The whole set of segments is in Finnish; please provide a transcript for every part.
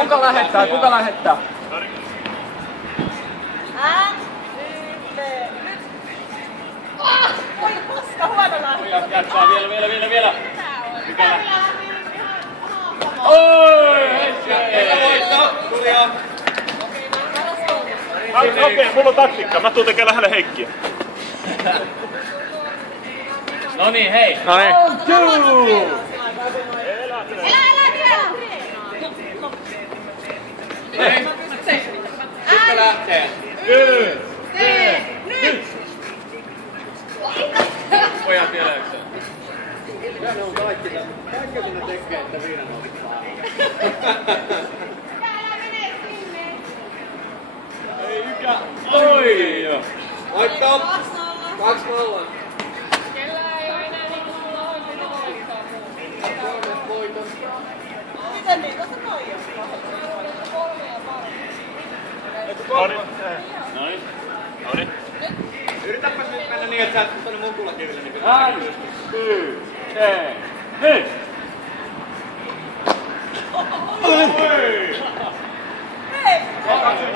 Kuka lähettää? Kuka lähettää? Oi paska, huono lähtö. Jatkaa vielä. Oi! Heikki voittaa. Tuli jo. Okei, mulla on taktiikka. Mä tuun tekemään lähelle Heikkiä. Noniin, hei. Noniin. Hei. Sitten lähtee. Nyt! Pojat vielä ykseen. Ja ne on kaikki kun ne tekee, että viinan ottaa. Täällä menee sinne. Ei ykä. Oi! Voitto! 2-0. Kellä ei oo enää niinku mahdollisuutta voittaa. Kolmes voiton. Miten niin? Tuossa toi on. Noniin. Yritäpäs nyt mennä niin, että sä et tonne mun kulakiville, niin pitää nyt! Hei!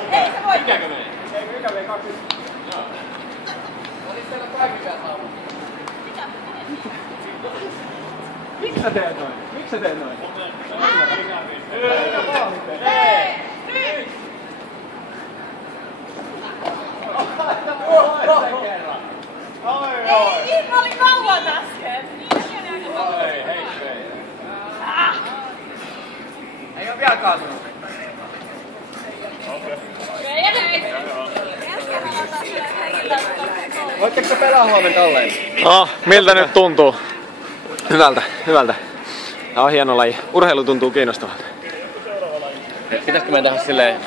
Ei se voi! Mikäkö meni? Mikä vei 2? Joo. Olis teillä kaikki vielä sauma? Miksi sä teet noin? Miksi sä teet noin? Eikä vaan mitään. Hei! Nyt! Ei, niin mä olin kauan äsken. Oi, hei, hei. Ei oo vielä kaatunut. Voitteko te pelaa huomenna tolleen? Miltä nyt tuntuu? Hyvältä. Tää on hieno laji. Urheilu tuntuu kiinnostavalta. Pitäisikö meidän tehdä silleen